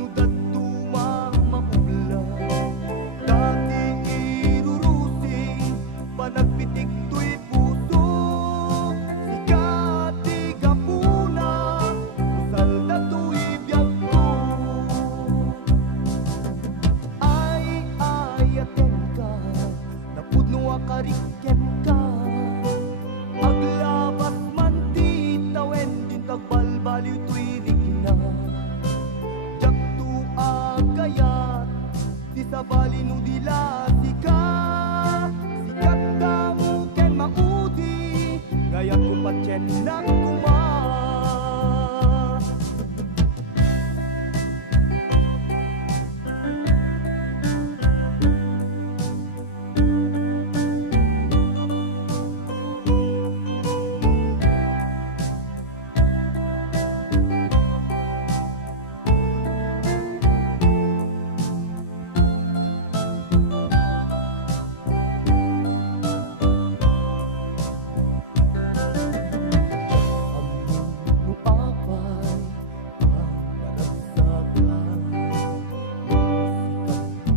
no daduma maubla. Dati irurusing panagpitik to'y puso. Sikati gapuna usal na to'y biyag ko. Ay ayaten ka napudno akarikyan ka. Aglabas man di tawen din tagbalbaliw to'y rigna. Jaktu agayat di sa bali no dila sika. Sikat damu ken maudi gaya ko patyen ng kuma.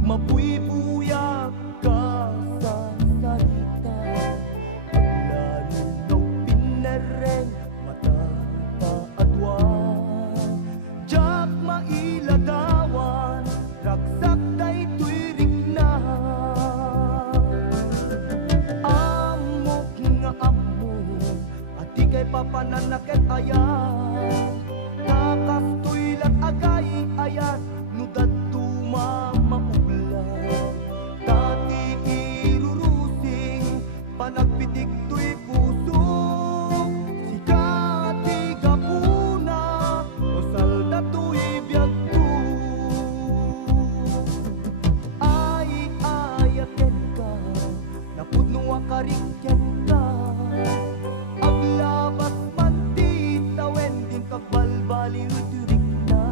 Mabuy-buyak ka sa salita. Aglanin daw pinareng mata paadwan. Jak mailadawan ragsak day tuirik na. Amok nga amok at di kay papananakit ayat. Takas tuilat agay ayat no daduma maubla. Dati irurusing panagpitik to'y puso. Sikati gapuna usal na to'y biyag ko. Ay ayaten ka napudno akarikyan ka. Aglabas man di tawen din tagbalbaliw turik na.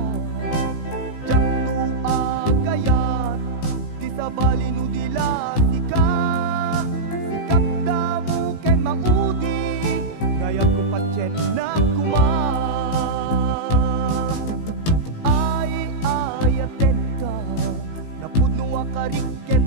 Jaktu agayat di sa bali no dila sika. Sikat damu ken maudi gaya ko patyen na kuma. Ay ayaten ka napudno akarikyan